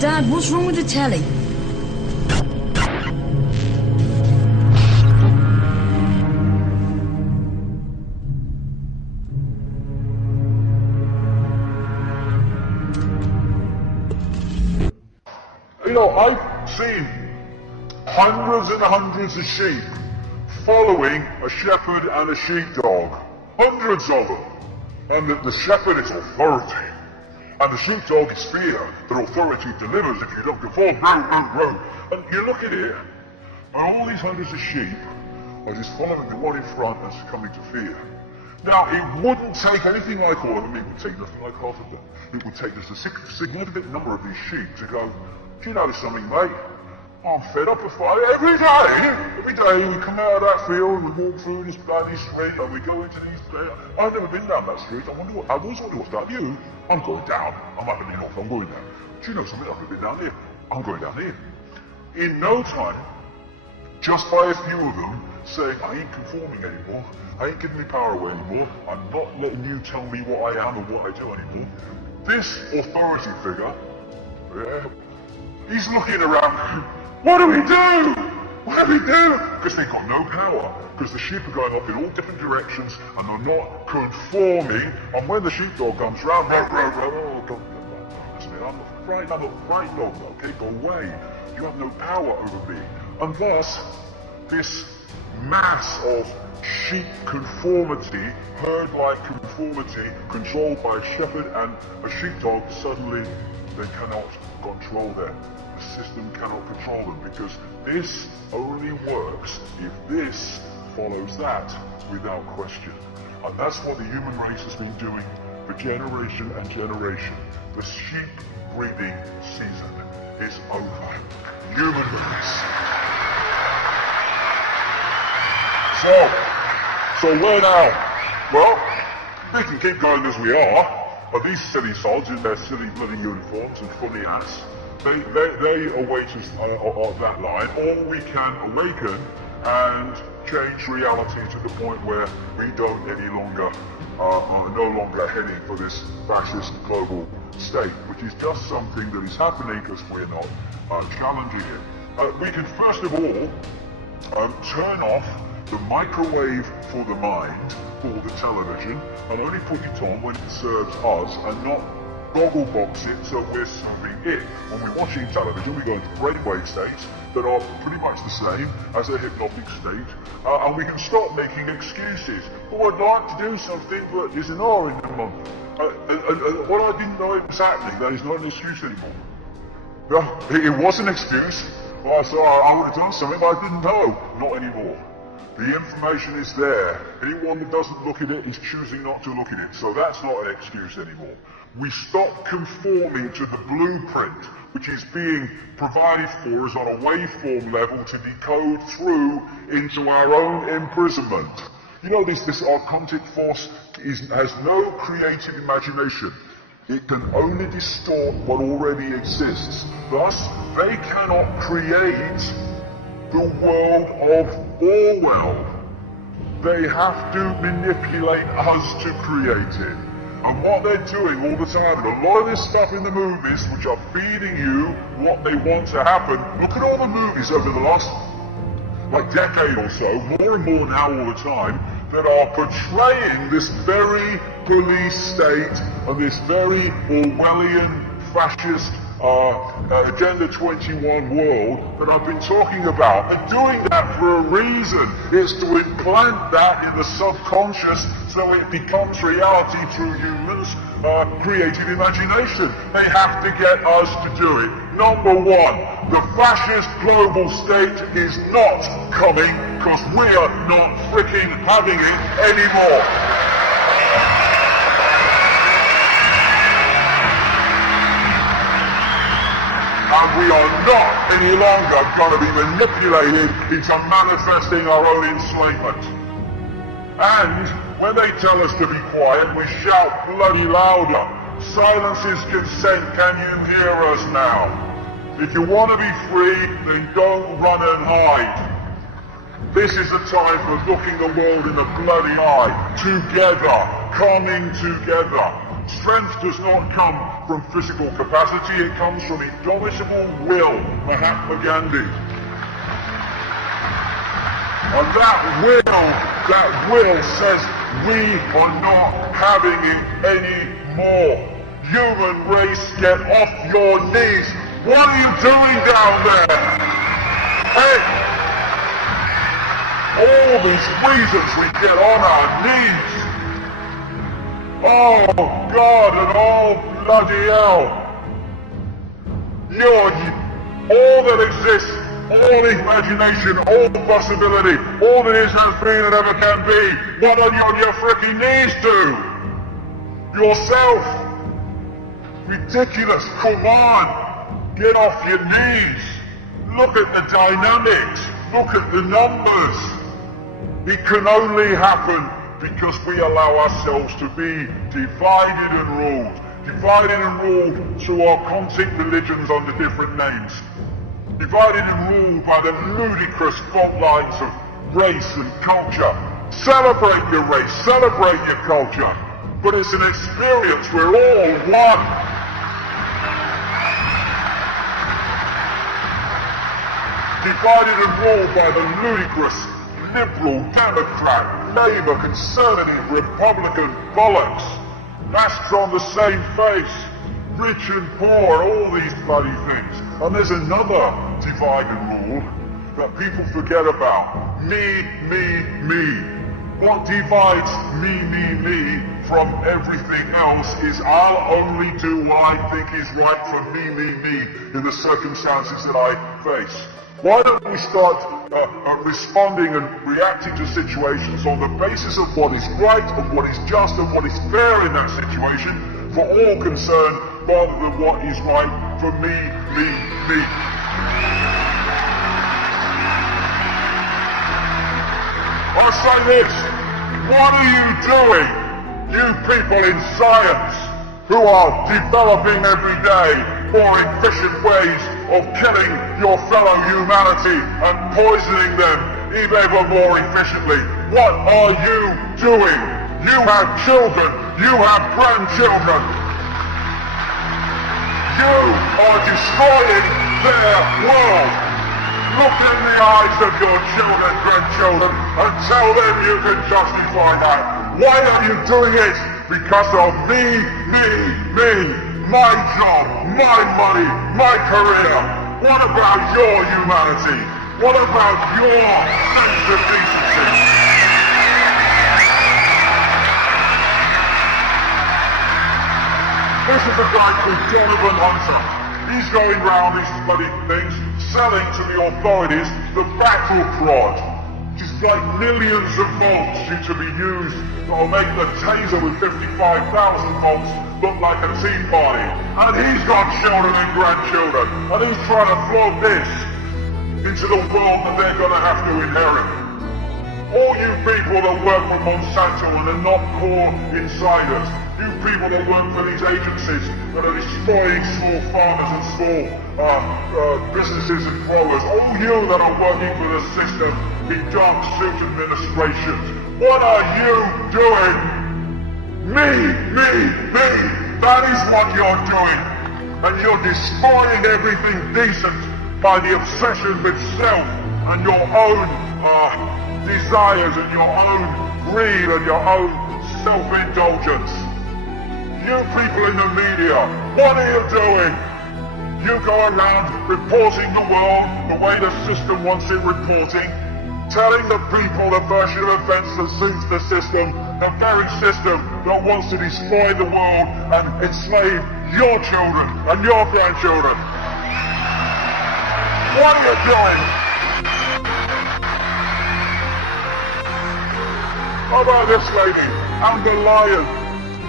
Dad, what's wrong with the telly? You know, I've seen hundreds and hundreds of sheep following a shepherd and a sheepdog. Hundreds of them. And the shepherd is authority. And the sheepdog is fear that authority delivers if you don't conform. And you look at it, and all these hundreds of sheep are just following the one in front and succumbing to fear. Now, it wouldn't take anything like all of them, it would take nothing like half of them. It would take just a significant number of these sheep to go, do you notice something, mate? I'm fed up with fire. Every day we come out of that field, we walk through this bloody street, and we go into these places. I've never been down that street. I always wonder what's that. You? I'm going down. I'm up in the north. I'm going down. Do you know something? I've never been down here. I'm going down here. In no time, just by a few of them saying, I ain't conforming anymore. I ain't giving me power away anymore. I'm not letting you tell me what I am and what I do anymore. This authority figure, he's looking around. What do we do? What do we do? Because they've got no power. Because the sheep are going off in all different directions and they're not conforming. And when the sheepdog comes round, oh, don't listen, I'm not frightened of them, okay? Go away. You have no power over me. And thus, this mass of sheep conformity, herd-like conformity, controlled by a shepherd and a sheepdog, suddenly they cannot control them. The system cannot control them because this only works if this follows that without question. And that's what the human race has been doing for generation and generation. The sheep breeding season is over. Human race. So where now? Well, we can keep going as we are, but these silly sods in their silly bloody uniforms and funny hats, they await us on that line, or we can awaken and change reality to the point where we don't any longer, are no longer heading for this fascist global state, which is just something that is happening because we're not challenging it. We can first of all turn off the microwave for the mind, or the television, and only put it on when it serves us and not goggle box it so we're serving it. When we're watching television, we go into brainwave states that are pretty much the same as a hypnotic state, and we can stop making excuses. Oh, I'd like to do something, but there's an hour in the month. And what I didn't know it was happening, that is not an excuse anymore. Well, it was an excuse. Well, so I would have done something, but I didn't know. Not anymore. The information is there. Anyone that doesn't look at it is choosing not to look at it. So that's not an excuse anymore. We stop conforming to the blueprint, which is being provided for us on a waveform level to decode through into our own imprisonment. You know, this archontic force has no creative imagination. It can only distort what already exists. Thus, they cannot create the world of Orwell. They have to manipulate us to create it. And what they're doing all the time, and a lot of this stuff in the movies, which are feeding you what they want to happen, look at all the movies over the last, decade or so, more and more now all the time, that are portraying this very police state and this very Orwellian, fascist, Agenda 21 world that I've been talking about. They're doing that for a reason. It's to implant that in the subconscious so it becomes reality through humans' creative imagination. They have to get us to do it. Number one, the fascist global state is not coming because we are not freaking having it anymore. And we are not any longer going to be manipulated into manifesting our own enslavement. And when they tell us to be quiet, we shout bloody louder. Silence is consent. Can you hear us now? If you want to be free, then don't run and hide. This is the time for looking the world in the bloody eye. Together, coming together. Strength does not come from physical capacity, it comes from indomitable will, Mahatma Gandhi. And that will says we are not having it anymore. Human race, get off your knees. What are you doing down there? Hey! All these reasons we get on our knees. Oh God and all bloody hell. All that exists, all imagination, all possibility, all that is, has been and ever can be. What are you on your frickin' knees to? Yourself. Ridiculous. Come on. Get off your knees. Look at the dynamics. Look at the numbers. It can only happen because we allow ourselves to be divided and ruled. Divided and ruled through our content religions under different names. Divided and ruled by the ludicrous fault lines of race and culture. Celebrate your race, celebrate your culture. But it's an experience, we're all one. Divided and ruled by the ludicrous Liberal, Democrat, Labour, Conservative, Republican bollocks. Masks on the same face. Rich and poor, all these bloody things. And there's another divide and rule that people forget about. Me, me, me. What divides me from everything else is I'll only do what I think is right for me in the circumstances that I face. Why don't we start responding and reacting to situations on the basis of what is right and what is just and what is fair in that situation for all concerned rather than what is right for me. I say this, what are you doing, you people in science who are developing every day more efficient ways of killing your fellow humanity and poisoning them even more efficiently? What are you doing? You have children, you have grandchildren. You are destroying their world. Look in the eyes of your children, grandchildren, and tell them you can justify that. Why are you doing it? Because of me. My job, my money, my career. What about your humanity? What about your sense of decency? This is a guy called Donovan Hunter. He's going round these bloody things, selling to the authorities the battle prod, which is like millions of volts due to be used that'll make the taser with 55,000 volts look like a tea party. And he's got children and grandchildren, and he's trying to float this into the world that they're going to have to inherit. All you people that work for Monsanto and are not core insiders, you people that work for these agencies that are destroying small farmers and small businesses and growers, all you that are working for the system in dark suit administrations, what are you doing? Me. That is what you're doing. And you're destroying everything decent by the obsession with self and your own desires and your own greed and your own self-indulgence. You people in the media, what are you doing? You go around reporting the world the way the system wants it reporting, telling the people the version of events that suits the system, the very system that wants to destroy the world and enslave your children and your grandchildren. What are you doing? How about this lady, Amber Lyon,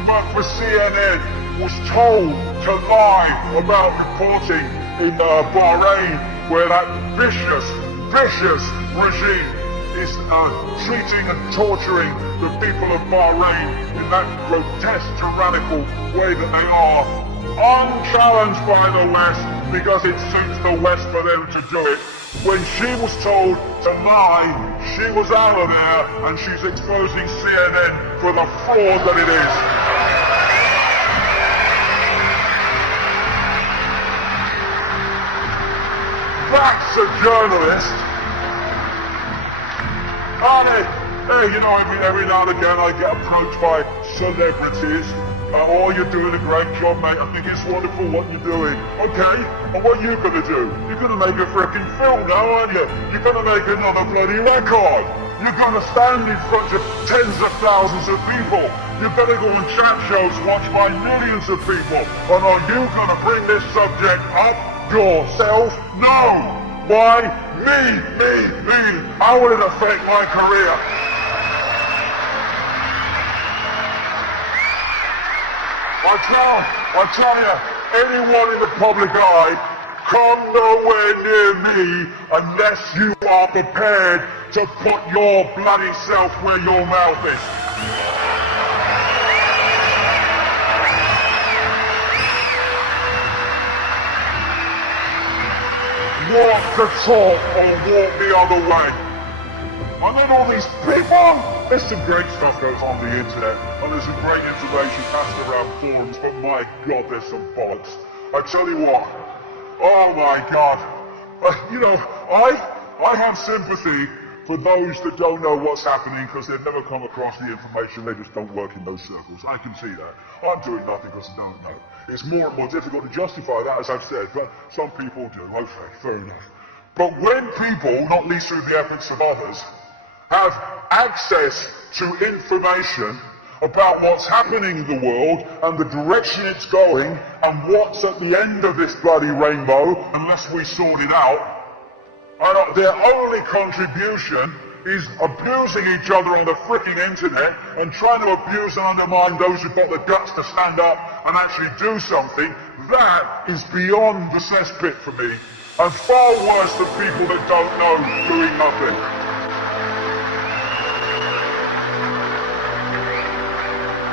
worked for CNN, was told to lie about reporting in Bahrain where that vicious regime is treating and torturing the people of Bahrain in that grotesque, tyrannical way that they are, unchallenged by the West because it suits the West for them to do it. When she was told to lie, she was out of there and she's exposing CNN for the fraud that it is. journalist. And hey, you know, every now and again I get approached by celebrities. Oh, you're doing a great job, mate. I think it's wonderful what you're doing. Okay, and what are you going to do? You're going to make a freaking film now, aren't you? You're going to make another bloody record. You're going to stand in front of tens of thousands of people. You're going to go on chat shows watched by millions of people. And are you going to bring this subject up yourself? No! Why? Me! How will it affect my career? I tell you, anyone in the public eye, come nowhere near me unless you are prepared to put your bloody self where your mouth is. Walk the talk or walk the other way. And then all these people, there's some great stuff goes on the internet, and there's some great information passed around forums, but my God, there's some bollocks. I tell you what, oh my God, you know, I have sympathy for those that don't know what's happening because they've never come across the information, they just don't work in those circles. I can see that. I'm doing nothing because I don't know. It's more and more difficult to justify that, as I've said, but some people do. Okay, fair enough. But when people, not least through the efforts of others, have access to information about what's happening in the world and the direction it's going and what's at the end of this bloody rainbow, unless we sort it out, and their only contribution is abusing each other on the frickin' internet and trying to abuse and undermine those who've got the guts to stand up and actually do something, that is beyond the cesspit for me, and far worse than people that don't know doing nothing.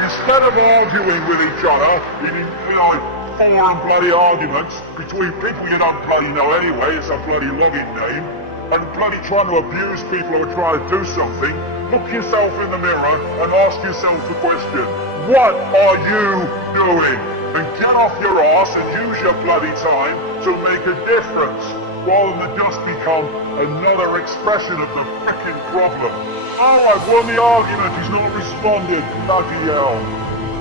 Instead of arguing with each other in, you know, forum bloody arguments between people you don't bloody know anyway, it's a bloody login name, and bloody trying to abuse people who are trying to do something, look yourself in the mirror and ask yourself the question, what are you doing? And get off your arse and use your bloody time to make a difference, rather than just become another expression of the frickin' problem. Oh, I've won the argument, he's not responded, bloody hell.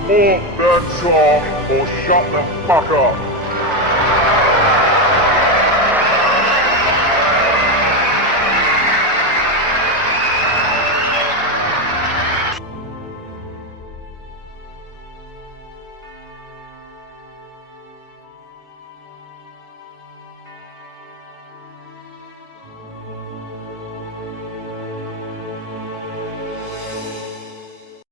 Walk the talk or shut the fuck up.